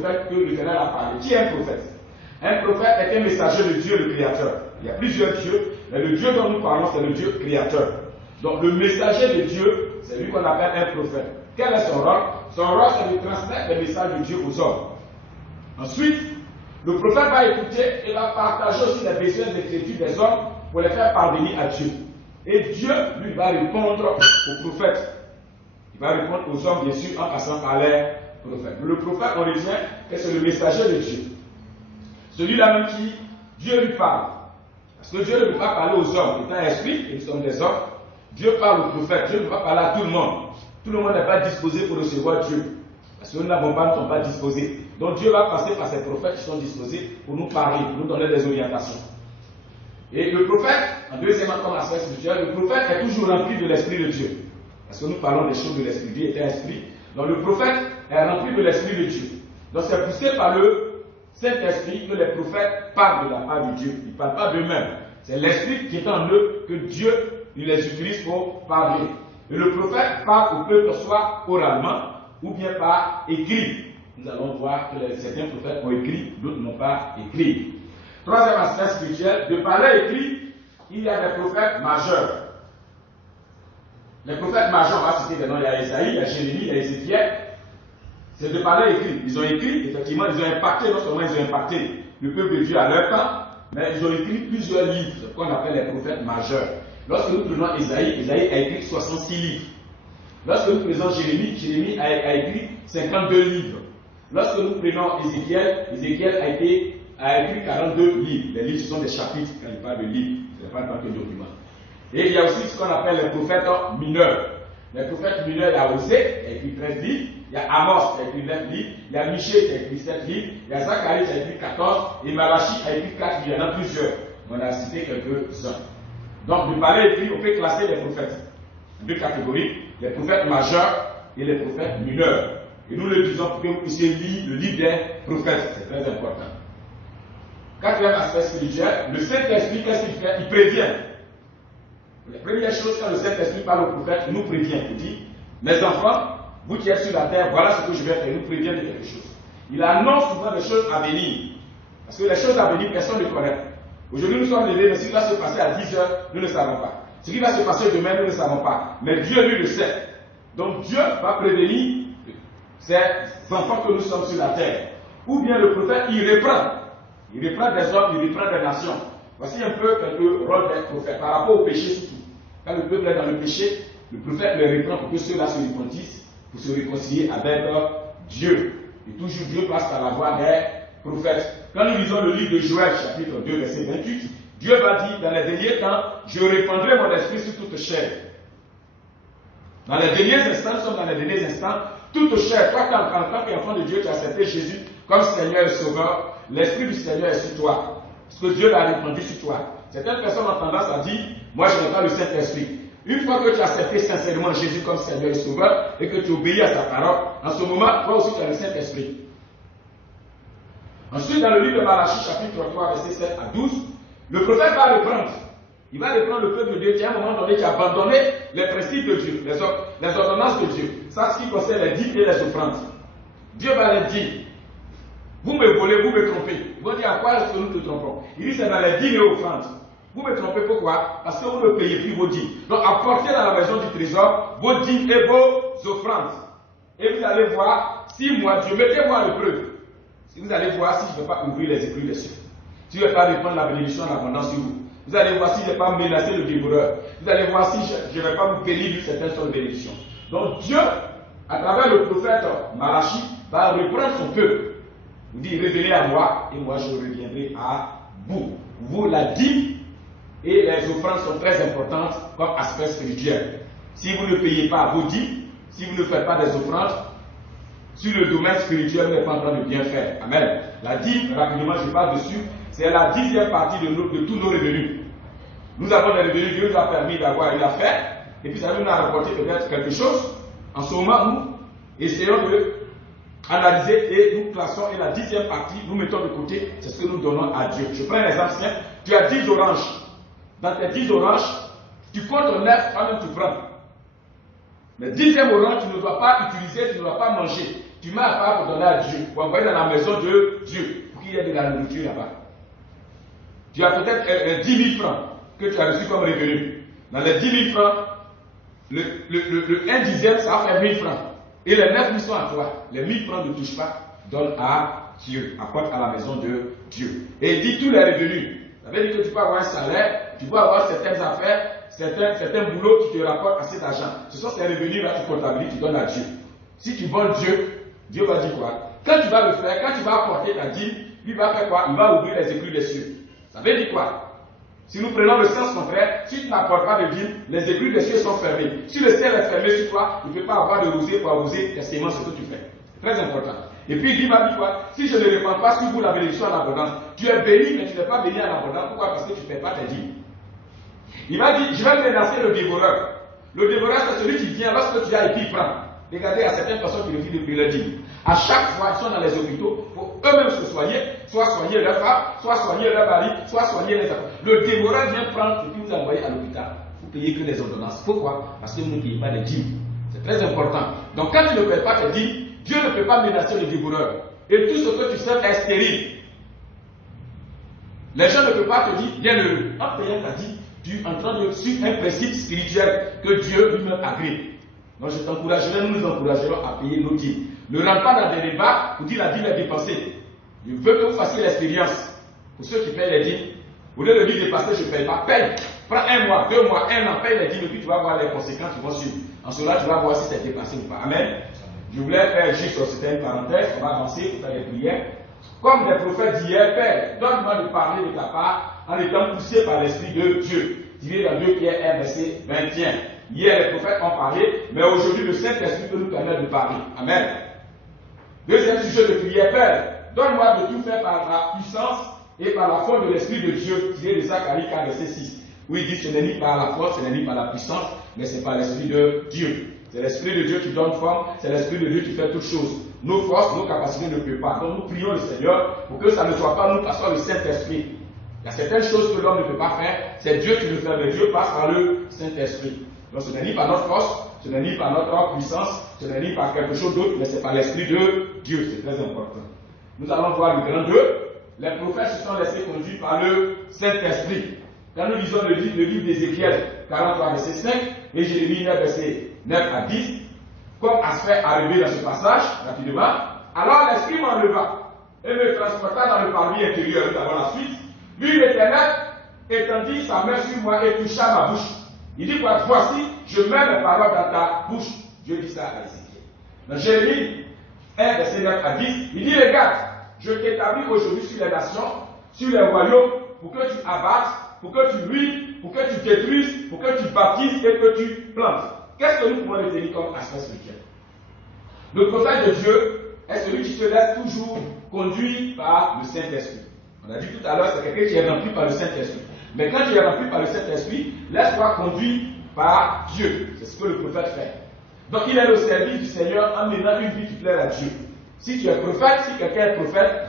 prophètes que l'Éternel a parlé. Qui est un prophète? Un prophète est un messager de Dieu, le Créateur. Il y a plusieurs dieux, mais le Dieu dont nous parlons, c'est le Dieu créateur. Donc le messager de Dieu, c'est lui qu'on appelle un prophète. Quel est son rôle? Son rôle, c'est de transmettre les messages de Dieu aux hommes. Ensuite, le prophète va écouter et va partager aussi les besoins d'écriture des hommes pour les faire parvenir à Dieu. Et Dieu, lui, va répondre aux prophètes. Il va répondre aux hommes, bien sûr, en passant par les prophètes. Le prophète, on retient que c'est le messager de Dieu. Celui-là même qui, Dieu lui parle. Parce que Dieu ne peut pas parler aux hommes, étant esprit, et nous sommes des hommes. Dieu parle aux prophètes, Dieu ne peut pas parler à tout le monde. Tout le monde n'est pas disposé pour recevoir Dieu. Parce que nous n'avons pas, nous ne sommes pas disposés. Donc Dieu va passer par ses prophètes qui sont disposés pour nous parler, pour nous donner des orientations. Et le prophète, en deuxièmement comme aspect spirituel, le prophète est toujours rempli de l'Esprit de Dieu. Parce que nous parlons des choses de l'Esprit. Dieu est un esprit. Donc le prophète est rempli de l'Esprit de Dieu. Donc c'est poussé par le Saint-Esprit que les prophètes parlent de la part de Dieu. Ils ne parlent pas d'eux-mêmes. C'est l'Esprit qui est en eux que Dieu il les utilise pour parler. Et le prophète parle au peuple soit oralement ou bien par écrit. Nous allons voir que certains prophètes ont écrit, d'autres n'ont pas écrit. Troisième aspect spirituel, de parler écrit, il y a des prophètes majeurs. Les prophètes majeurs, on va citer des noms, il y a Esaïe, il y a Jérémie, il y a Ézéchiel. C'est de parler écrit. Ils ont écrit, effectivement, ils ont impacté, non seulement ils ont impacté le peuple de Dieu à leur temps, mais ils ont écrit plusieurs livres, ce qu'on appelle les prophètes majeurs. Lorsque nous prenons Esaïe, Esaïe a écrit 66 livres. Lorsque nous prenons Jérémie, Jérémie a écrit 52 livres. Lorsque nous prenons Ézéchiel, Ézéchiel a écrit 42 livres. Les livres, ce sont des chapitres, quand il parle de livres, ce n'est pas tant que document. Et il y a aussi ce qu'on appelle les prophètes mineurs. Les prophètes mineurs, il y a Osée, qui a écrit 13 livres. Il y a Amos, qui a écrit 9 livres. Il y a Michée, qui a écrit 7 livres. Il y a Zacharie, qui a écrit 14. Et Malachie a écrit 4 livres. Il y en a plusieurs. On a cité quelques-uns. Donc, de parler écrit, on peut classer les prophètes en deux catégories, les prophètes majeurs et les prophètes mineurs. Et nous le disons pour que vous puissiez lire le livre des prophètes, c'est très important. Quatrième aspect spirituel, le Saint-Esprit, qu'est-ce qu'il fait? Il prévient. La première chose, quand le Saint-Esprit parle aux prophètes, il nous prévient. Il dit, mes enfants, vous qui êtes sur la terre, voilà ce que je vais faire. Il nous prévient de quelque chose. Il annonce souvent des choses à venir. Parce que les choses à venir, personne ne connaît. Aujourd'hui, nous sommes levés, mais ce qui va se passer à 10 heures, nous ne savons pas. Ce qui va se passer demain, nous ne savons pas. Mais Dieu, lui, le sait. Donc Dieu va prévenir ces enfants que nous sommes sur la terre. Ou bien le prophète, il reprend. Il reprend des hommes, il reprend des nations. Voici un peu quelques rôles des prophètes par rapport au péché surtout. Quand le peuple est dans le péché, le prophète le reprend pour que ceux-là se repentissent, pour se réconcilier avec Dieu. Et toujours Dieu passe par la voie des prophètes. Quand nous lisons le livre de Joël, chapitre 2, verset 28, Dieu va dire, dans les derniers temps, je répandrai mon esprit sur toute chair. Dans les derniers instants, nous sommes dans les derniers instants, toute chair, toi, en tant qu'enfant de Dieu, tu as accepté Jésus comme Seigneur et Sauveur, l'Esprit du Seigneur est sur toi. Parce que Dieu l'a répandu sur toi. Certaines personnes ont tendance à dire, moi je n'ai pas le Saint-Esprit. Une fois que tu as accepté sincèrement Jésus comme Seigneur et Sauveur, et que tu obéis à sa parole, en ce moment, toi aussi tu as le Saint-Esprit. Ensuite, dans le livre de Malachie, chapitre 3, verset 7 à 12, le prophète va reprendre. Il va reprendre le peuple de Dieu qui, à un moment donné, qui a abandonné les principes de Dieu, les ordonnances de Dieu. Ça, ce qui concerne les dîmes et les offrandes. Dieu va leur dire, vous me volez, vous me trompez. Ils vont dire, à quoi est-ce que nous te trompons? Il dit, c'est dans les dîmes et offrandes. Vous me trompez, pourquoi? Parce que vous ne payez plus vos dîmes. Donc, apportez dans la maison du trésor vos dîmes et vos offrandes. Et vous allez voir, si moi, Dieu, mettez-moi à l'épreuve. Si vous allez voir si je ne vais pas ouvrir les écluses des cieux. Si je ne vais pas répandre la bénédiction en abondance sur vous. Vous allez voir si je ne vais pas menacer le dévoreur. Vous allez voir si je ne vais pas vous bénir d'une certaine sorte de bénédiction. Donc Dieu, à travers le prophète Malachie, va reprendre son peuple. Il dit, revenez à moi et moi je reviendrai à vous. Vous, la dîme et les offrandes sont très importantes comme aspect spirituel. Si vous ne payez pas vos dîmes, si vous ne faites pas des offrandes, sur le domaine spirituel, vous n'êtes pas en train de bien faire. Amen. La dîme, rapidement, je parle dessus, c'est la 10e partie de tous nos revenus. Nous avons des revenus, Dieu nous a permis d'avoir une affaire, et puis ça nous a rapporté peut-être quelque chose. En ce moment, nous essayons de analyser et nous classons, et la 10e partie, nous mettons de côté, c'est ce que nous donnons à Dieu. Je prends un exemple simple, tu as 10 oranges. Dans tes 10 oranges, tu comptes 9, toi-même tu prends. Le 10e orange, tu ne dois pas utiliser, tu ne dois pas manger. tu mets à part pour donner à Dieu, pour envoyer dans la maison de Dieu, pour qu'il y ait de la nourriture là-bas. Tu as peut-être 10 000 francs que tu as reçu comme revenu. Dans les 10 000 francs, le 1 dixième, ça va faire 1000 francs. Et les 9 000 sont à toi. Les 1000 francs ne touchent pas, donne à Dieu, apporte à la maison de Dieu. Et il dit tous les revenus. Ça veut dire que tu peux avoir un salaire, tu peux avoir certaines affaires, certains boulots qui te rapportent assez d'argent. Ce sont ces revenus-là que tu comptabilises, tu donnes à Dieu. Si tu voles Dieu, Dieu va dire quoi? Quand tu vas le faire, quand tu vas apporter ta dîme, lui va faire quoi? Il va ouvrir les écluses des cieux. Ça veut dire quoi? Si nous prenons le sens contraire, si tu n'apportes pas de dîme, les écluses des cieux sont fermées. Si le ciel est fermé sur toi, il ne peut pas avoir de rosée pour arroser tes semences, ce que tu fais. C'est très important. Et puis il va dire quoi? Si je ne répands pas sur vous la bénédiction en abondance, tu es béni, mais tu n'es pas béni en abondance. Pourquoi? Parce que tu ne paies pas tes dîmes. Il va dire, je vais menacer le dévoreur. Le dévoreur, c'est celui qui vient lorsque tu as et puis il prend. Regardez, il y a certaines personnes qui refusent de payer leur dîme. À chaque fois, ils sont dans les hôpitaux pour eux-mêmes se soigner, soit soigner leur femme, soit soigner leur mari, soit soigner les enfants. Le dévoreur vient prendre et puis vous envoyer à l'hôpital. Vous ne payez que les ordonnances. Pourquoi? Parce que vous ne payez pas les dîmes. C'est très important. Donc quand tu ne payes pas tes dîmes, Dieu ne peut pas menacer le dévoreur. Et tout ce que tu sais est stérile. Les gens ne peuvent pas te dire, bienheureux. En payant ta dîme, tu es en train de suivre un principe spirituel que Dieu lui-même agrée. Donc je t'encouragerai, nous nous encouragerons à payer nos dîmes. Ne rentre pas dans des débats pour dire la dîme est dépensée. Je veux que vous fassiez l'expérience. Pour ceux qui payent les dîmes, au lieu de dire dépasser, je ne paye pas. Paye. Prends 1 mois, 2 mois, 1 an, paye les dîmes et puis tu vas voir les conséquences qui vont suivre. En cela, tu vas voir si c'est dépassé ou pas. Amen. Je voulais faire juste, c'était une parenthèse, on va avancer pour faire les prières. Comme les prophètes d'hier, Père, donne-moi de parler de ta part en étant poussé par l'Esprit de Dieu. Tiré dans 2 Pierre 1, verset 21. Hier, les prophètes ont parlé, mais aujourd'hui, le Saint-Esprit peut nous permettre de parler. Amen. Deuxième sujet de prière, Père, donne-moi de tout faire par la puissance et par la force de l'Esprit de Dieu, tiré de Zacharie 4, verset 6. Où il dit, ce n'est ni par la force, ce n'est ni par la puissance, mais c'est par l'Esprit de Dieu. C'est l'Esprit de Dieu qui donne forme, c'est l'Esprit de Dieu qui fait toutes choses. Nos forces, nos capacités ne peuvent pas. Donc nous prions le Seigneur pour que ça ne soit pas nous, parce que le Saint-Esprit. Il y a certaines choses que l'homme ne peut pas faire, c'est Dieu qui le fait, mais Dieu passe par le Saint-Esprit. Donc ce n'est ni par notre force, ce n'est ni par notre puissance, ce n'est ni par quelque chose d'autre, mais c'est par l'Esprit de Dieu. C'est très important. Nous allons voir le grand 2. Les prophètes se sont laissés conduire par le Saint-Esprit. Quand nous lisons le livre d'Ézéchiel 43, verset 5, et Jérémie 9, verset 9 à 10, comme aspect arrivé dans ce passage, rapidement, alors l'Esprit m'enleva et me transporta dans le parvis intérieur. Nous avons la suite. Lui, l'Éternel, étendit sa main sur moi et toucha ma bouche. Il dit quoi? Voici, je mets mes paroles dans ta bouche. Dieu dit ça à Ézéchiel. Dans Jérémie 1, verset 9 à 10, il dit, regarde, je t'établis aujourd'hui sur les nations, sur les royaumes, pour que tu abattes, pour que tu ruines, pour que tu détruises, pour que tu baptises et que tu plantes. Qu'est-ce que nous pouvons retenir comme aspect spirituel? Le prophète de Dieu est celui qui se laisse toujours conduire par le Saint-Esprit. On a dit tout à l'heure, c'est quelqu'un qui est rempli par le Saint-Esprit. Mais quand tu es rempli par le Saint-Esprit, laisse-toi conduire par Dieu. C'est ce que le prophète fait. Donc il est au service du Seigneur en menant une vie qui plaît à Dieu. Si tu es prophète, si quelqu'un est prophète,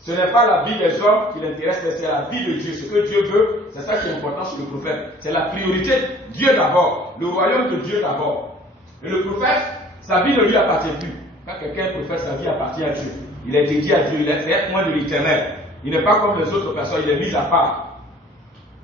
ce n'est pas la vie des hommes qui l'intéresse, mais c'est la vie de Dieu. Ce que Dieu veut, c'est ça qui est important sur le prophète. C'est la priorité. Dieu d'abord. Le royaume de Dieu d'abord. Et le prophète, sa vie ne lui appartient plus. Quand quelqu'un est prophète, sa vie appartient à Dieu. Il est dédié à Dieu. Il est loin de l'éternel. Il n'est pas comme les autres personnes. Il est mis à part.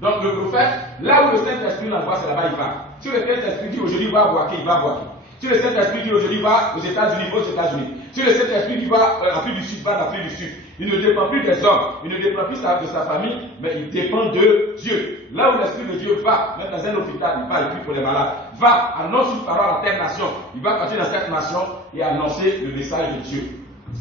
Donc le prophète, là où le Saint-Esprit l'envoie, c'est là-bas il va. Si le Saint-Esprit dit aujourd'hui va à Boaké, il va à Boaké. Si le Saint-Esprit dit aujourd'hui va aux États-Unis, il va aux États-Unis. Si le Saint-Esprit dit va en Afrique du Sud, va en Afrique du Sud. Il ne dépend plus des hommes, il ne dépend plus de sa famille, mais il dépend de Dieu. Là où l'Esprit de Dieu va, même dans un hôpital, il va écrire pour les malades. Va, annonce une parole à telle nation. Il va partir dans cette nation et annoncer le message de Dieu.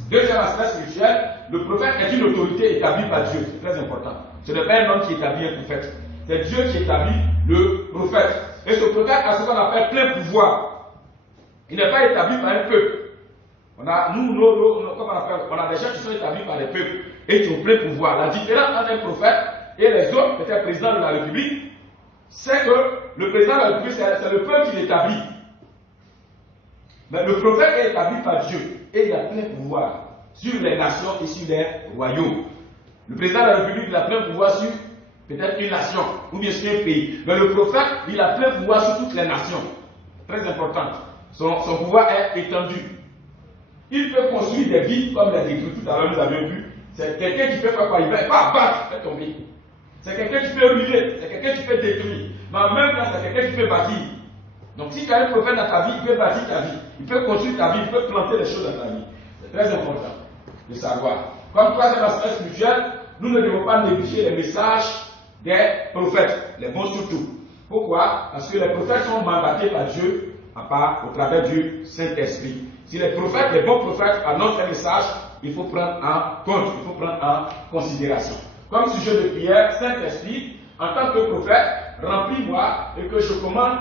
Deuxième aspect spirituel, le prophète est une autorité établie par Dieu. C'est très important. Ce n'est pas un homme qui établit un prophète. C'est Dieu qui établit le prophète. Et ce prophète a ce qu'on appelle plein pouvoir. Il n'est pas établi par un peuple. On a, on a des gens qui sont établis par les peuples et qui ont plein pouvoir. La différence entre un prophète et les autres, peut-être président de la République, c'est que le président de la République, c'est le peuple qui l'établit. Mais le prophète est établi par Dieu et il a plein pouvoir sur les nations et sur les royaumes. Le président de la République, il a plein pouvoir sur peut-être une nation ou bien sur un pays. Mais le prophète, il a plein pouvoir sur toutes les nations. Très important. Son pouvoir est étendu. Il peut construire des vies comme l'a décrit tout à l'heure, nous avions vu. C'est quelqu'un qui peut faire quoi? Il ne va pas abattre, fait tomber. C'est quelqu'un qui peut ruiner, c'est quelqu'un qui peut détruire. Mais en même temps, c'est quelqu'un qui peut bâtir. Donc si tu as un prophète dans ta vie, il peut bâtir ta vie. Il peut construire ta vie, il peut planter des choses dans ta vie. C'est très important de savoir. Comme troisième aspect spirituel, nous ne devons pas négliger les messages des prophètes, les bons surtout. Pourquoi? Parce que les prophètes sont mandatés par Dieu au travers du Saint-Esprit. Si les prophètes, les bons prophètes annoncent un message, il faut prendre en compte, il faut prendre en considération. Comme sujet de prière, Saint-Esprit, en tant que prophète, remplis-moi et que je commande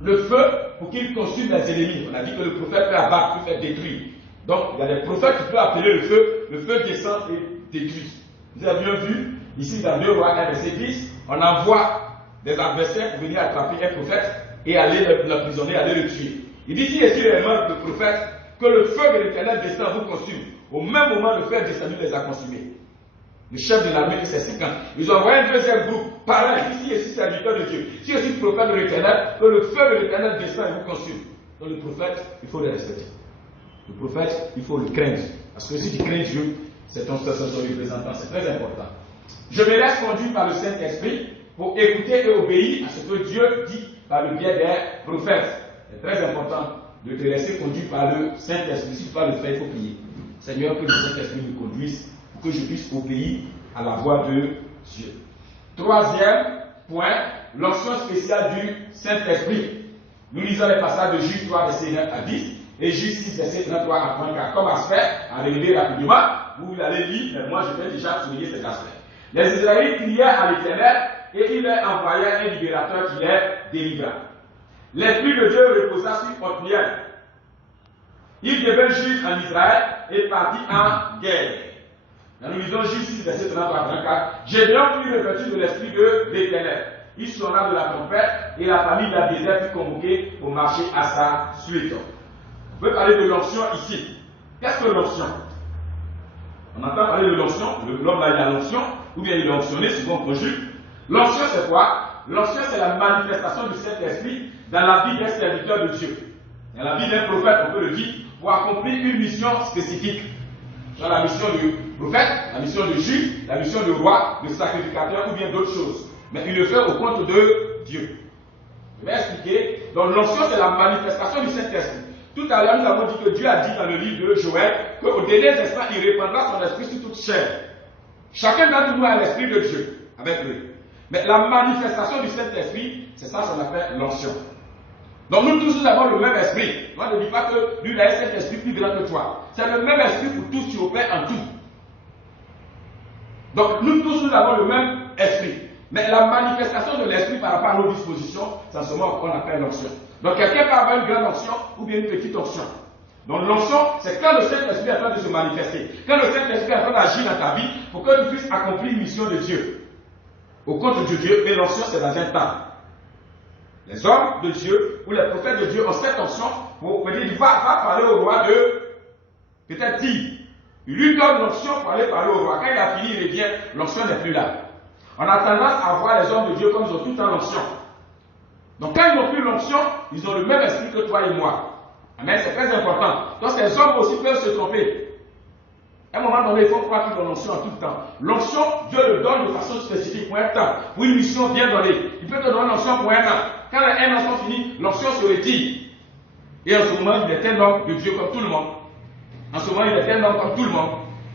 le feu pour qu'il consume les ennemis. On a dit que le prophète peut abattre, peut faire détruire. Donc, il y a des prophètes qui peuvent appeler le feu descend et détruit. Vous avez bien vu, ici dans 2 Rois 1, verset 10, on envoie des adversaires pour venir attraper un prophète et aller l'emprisonner, aller le tuer. Il dit, si il est réellement le prophète, que le feu de l'Éternel descend vous consume. Au même moment, le feu est descendu, les a consumés. Le chef de l'armée, c'est 50. Ils ont envoyé un deuxième groupe. Pareil, ici et ici, c'est serviteur de Dieu. Si je suis prophète de l'Éternel, que le feu de l'Éternel descend et vous consume. Donc le prophète, il faut le respecter. Le prophète, il faut le craindre. Parce que si tu crains Dieu, c'est ton représentant. C'est très important. Je me laisse conduire par le Saint-Esprit pour écouter et obéir à ce que Dieu dit par le biais des prophètes. C'est très important de te laisser conduire par le Saint-Esprit. Si tu vas le faire, il faut prier. Seigneur, que le Saint-Esprit me conduise pour que je puisse obéir à la voix de Dieu. Troisième point, l'onction spéciale du Saint-Esprit. Nous lisons les passages de Juge 3, verset 9 à 10 et Juge 6, verset 33 à 34. Comme aspect, à relever rapidement, vous l'allez lire, mais moi je vais déjà souligner cet aspect. Les Israélites crièrent à l'Éternel et il leur envoya un libérateur qui les délivra. L'Esprit de Dieu reposa sur Othniel. Il devint juge en Israël et partit en guerre. Nous lisons Juge 6, verset 33 à 34. Gédéon fut revêtu de l'Esprit de l'Éternel. Il sonna de la trompette et la famille d'Abézer fut convoquée au marché à sa suite. On peut parler de l'onction ici. Qu'est-ce que l'onction? On entend parler de l'onction. L'homme là, il a l'onction, ou bien il est onctionné, souvent on conjugue. L'onction, c'est quoi? L'onction, c'est la manifestation du Saint-Esprit dans la vie d'un serviteur de Dieu. Dans la vie d'un prophète, on peut le dire, pour accomplir une mission spécifique. Genre la mission du prophète, la mission de juge, la mission de roi, de sacrificateur ou bien d'autres choses. Mais il le fait au compte de Dieu. Je vais expliquer. Donc l'onction, c'est la manifestation du Saint-Esprit. Tout à l'heure, nous avons dit que Dieu a dit dans le livre de Joël qu'au dernier instant, il répandra son esprit sur toute chair. Chacun d'entre nous a l'esprit de Dieu avec lui. Mais la manifestation du Saint-Esprit, c'est ça qu'on appelle l'onction. Donc nous tous nous avons le même esprit. Moi je ne dis pas que lui il a un Saint-Esprit plus grand que toi. C'est le même esprit pour tous, tu opères en tout. Donc nous tous nous avons le même esprit. Mais la manifestation de l'esprit par rapport à nos dispositions, c'est ce qu'on appelle l'onction. Donc quelqu'un peut avoir une grande onction ou bien une petite onction. Donc l'onction, c'est quand le Saint-Esprit est en train de se manifester. Quand le Saint-Esprit est en train d'agir dans ta vie pour que tu puisses accomplir une mission de Dieu. Au compte de Dieu, et l'onction c'est dans un temps. Les hommes de Dieu ou les prophètes de Dieu ont cette onction pour dire il va parler au roi de peut-être dire. Il lui donne l'onction pour aller parler au roi. Quand il a fini, il revient, l'onction n'est plus là. On a tendance à voir les hommes de Dieu comme ils ont tout le temps l'onction. Donc quand ils n'ont plus l'onction, ils ont le même esprit que toi et moi. Amen, c'est très important. Donc ces hommes aussi peuvent se tromper. À un moment donné, il faut croire qu'ils ont l'onction en tout le temps. L'onction, Dieu le donne de façon spécifique pour un temps, pour une mission bien donnée. Il peut te donner l'onction pour un an. Quand un an sont finis, l'onction se retire. Et en ce moment, il est un homme de Dieu comme tout le monde. En ce moment, il est un homme comme tout le monde.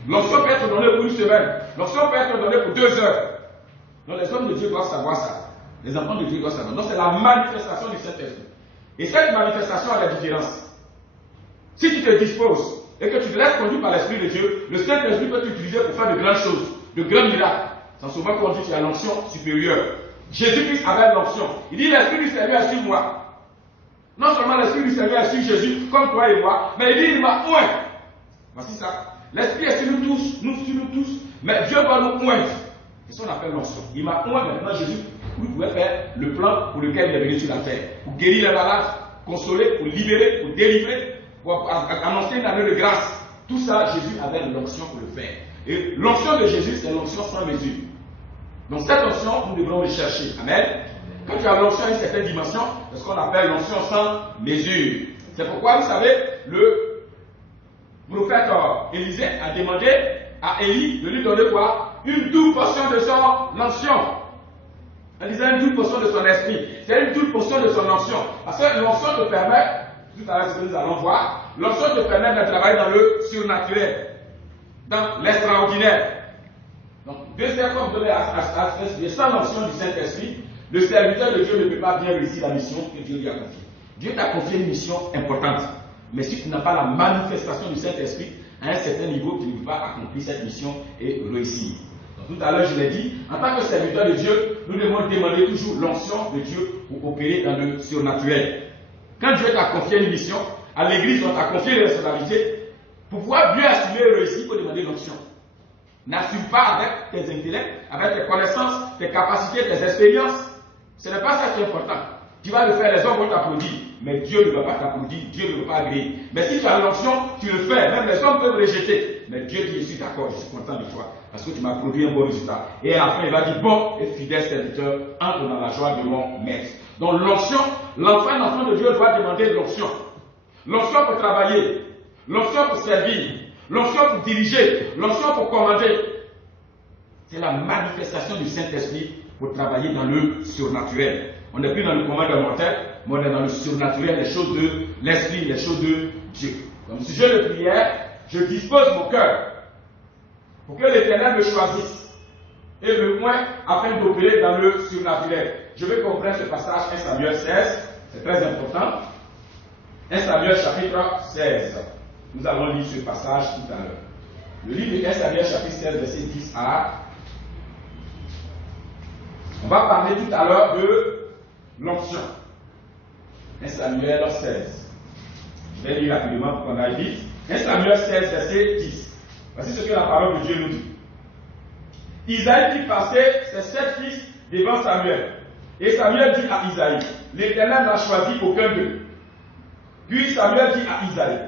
L'onction peut être donnée pour une semaine. L'onction peut être donnée pour 2 heures. Donc les hommes de Dieu doivent savoir ça. Les enfants de Dieu doivent savoir. Donc c'est la manifestation du Saint-Esprit. Et cette manifestation a la différence. Si tu te disposes et que tu te laisses conduire par l'Esprit de Dieu, le Saint-Esprit peut t'utiliser pour faire de grandes choses, de grands miracles. C'est souvent qu'on dit qu'il y a l'onction supérieure. Jésus-Christ avait l'onction. Il dit l'Esprit du Seigneur est sur moi. Non seulement l'Esprit du Seigneur est sur Jésus, comme toi et moi, mais il dit il m'a oint. Voici ça. L'Esprit est sur nous tous, mais Dieu va nous oindre. C'est ce qu'on appelle l'onction. Il m'a oint maintenant Jésus pour pouvoir faire le plan pour lequel il est venu sur la terre. Pour guérir les malades, consoler, pour libérer, pour délivrer, pour annoncer une année de grâce. Tout ça, Jésus avait l'onction pour le faire. Et l'onction de Jésus, c'est l'onction sans mesure. Donc cette onction, nous devons le chercher. Amen. Quand tu as l'onction à une certaine dimension, c'est ce qu'on appelle l'onction sans mesure. C'est pourquoi, vous savez, prophète Élisée a demandé à Élie de lui donner quoi? Une double portion de son onction. Elle disait une double portion de son esprit. C'est une double portion de son onction. Parce que l'onction te permet, tout à l'heure ce que nous allons voir, l'onction te permet de travailler dans le surnaturel, dans l'extraordinaire. Donc, deuxième fois, vous devez sans l'onction du Saint-Esprit, le serviteur de Dieu ne peut pas bien réussir la mission que Dieu lui a confiée. Dieu t'a confié une mission importante. Mais si tu n'as pas la manifestation du Saint-Esprit, à un certain niveau, tu ne peux pas accomplir cette mission et réussir. Donc, tout à l'heure, je l'ai dit, en tant que serviteur de Dieu, nous devons demander toujours l'onction de Dieu pour opérer dans le surnaturel. Quand Dieu t'a confié une mission, à l'église, on t'a confié les responsabilités, pour pouvoir bien assumer et réussir, il faut demander l'onction. N'assume pas avec tes intellects, avec tes connaissances, tes capacités, tes expériences. Ce n'est pas ça qui est important. Tu vas le faire, les hommes vont t'applaudir. Mais Dieu ne va pas t'applaudir, Dieu ne va pas agréer. Mais si tu as l'onction, tu le fais. Même les hommes peuvent rejeter. Mais Dieu dit, je suis d'accord, je suis content de toi. Parce que tu m'as produit un bon résultat. Et à la fin, il va dire, bon et fidèle serviteur, entre dans la joie de mon maître. Donc l'onction, l'enfant de Dieu doit demander l'onction. L'onction pour travailler. L'onction pour servir. L'onction pour diriger. L'onction pour commander. C'est la manifestation du Saint-Esprit pour travailler dans le surnaturel. On n'est plus dans le commandement mortel, mais on est dans le surnaturel, les choses de l'esprit, les choses de Dieu. Comme sujet de prière, je dispose mon cœur pour que l'Éternel me choisisse et me pointe afin d'opérer dans le surnaturel. Je vais comprendre ce passage 1 Samuel 16, c'est très important. 1 Samuel chapitre 16. Nous allons lire ce passage tout à l'heure. Le livre de 1 Samuel chapitre 16, verset 10a. On va parler tout à l'heure de l'onction. 1 Samuel 16. Je vais lire rapidement pour qu'on aille vite. 1 Samuel 16, verset 10. Voici ce que la parole de Dieu nous dit. Isaïe fit passer ses 7 fils devant Samuel. Et Samuel dit à Isaïe, l'Éternel n'a choisi aucun d'eux. Puis Samuel dit à Isaïe,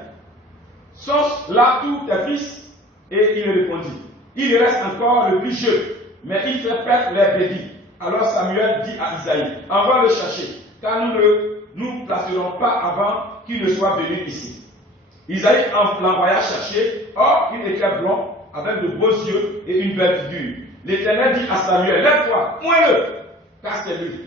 sont là tous tes fils? Et il répondit, il reste encore le plus jeune, mais il fait perdre les brebis. Alors Samuel dit à Isaïe, envoie le chercher, car nous ne nous placerons pas avant qu'il ne soit venu ici. Isaïe l'envoya chercher, or il était blond, avec de beaux yeux et une belle figure. L'Éternel dit à Samuel, lève-toi, moins-le, car c'est lui.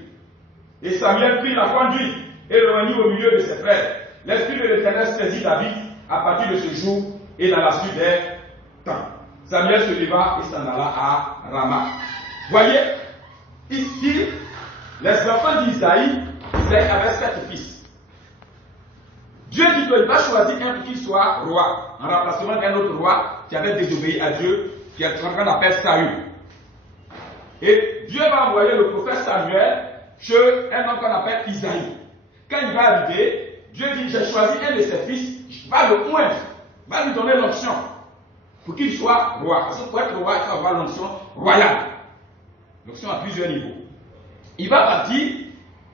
Et Samuel prit la conduite et le remit au milieu de ses frères. L'Esprit de l'Éternel saisit David à partir de ce jour et dans la suite des temps. Samuel se leva et s'en alla à Rama. Voyez, ici, les enfants d'Isaïe, Isaïe avait 7 fils. Dieu dit qu'il va choisir un pour qu'il soit roi, en remplacement d'un autre roi qui avait désobéi à Dieu, qui est ce qu'on appelle Saül. Et Dieu va envoyer le prophète Samuel chez un homme qu'on appelle Isaïe. Quand il va arriver, Dieu dit, j'ai choisi un de ses fils, va le oindre, va lui donner l'onction pour qu'il soit roi. Parce que pour être roi, il faut avoir l'onction royale. L'onction à plusieurs niveaux. Il va partir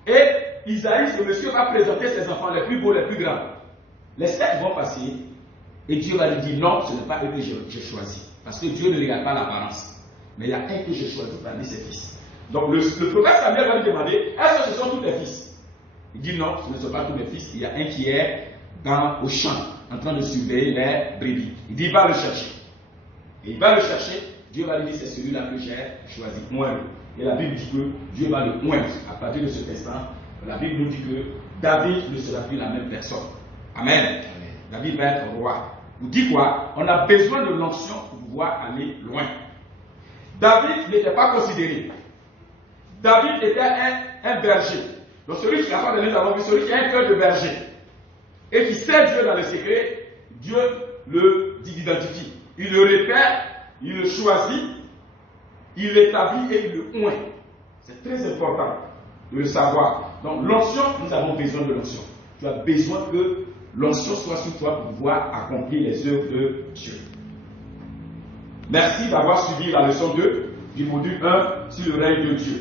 et Isaïe, ce monsieur, va présenter ses enfants les plus beaux, les plus grands. Les 7 vont passer et Dieu va lui dire non, ce n'est pas eux que j'ai choisi. Parce que Dieu ne regarde pas l'apparence. Mais il y a un que j'ai choisi parmi ses fils. Donc le prophète Samuel va lui demander, est-ce que ce sont tous tes fils? Il dit non, ce ne sont pas tous mes fils. Il y a un qui est au champ, en train de surveiller les brebis. Il dit, va le chercher. Et il va le chercher. Dieu va lui dire, c'est celui-là que j'ai choisi. Moi. Et la Bible dit que Dieu va le oindre. À partir de cet instant, la Bible nous dit que David ne sera plus la même personne. Amen. Amen. David va être roi. Vous dites quoi? On a besoin de l'onction pour pouvoir aller loin. David n'était pas considéré. David était un berger. Donc celui qui a pas de nous avons vu, celui qui a un cœur de berger et qui sait Dieu dans le secret, Dieu le identifie. Il le répère, il le choisit, il l'établit et il le oint. C'est très important de le savoir. Donc l'onction, nous avons besoin de l'onction. Tu as besoin que l'onction soit sur toi pour pouvoir accomplir les œuvres de Dieu. Merci d'avoir suivi la leçon 2 du module 1 sur le règne de Dieu.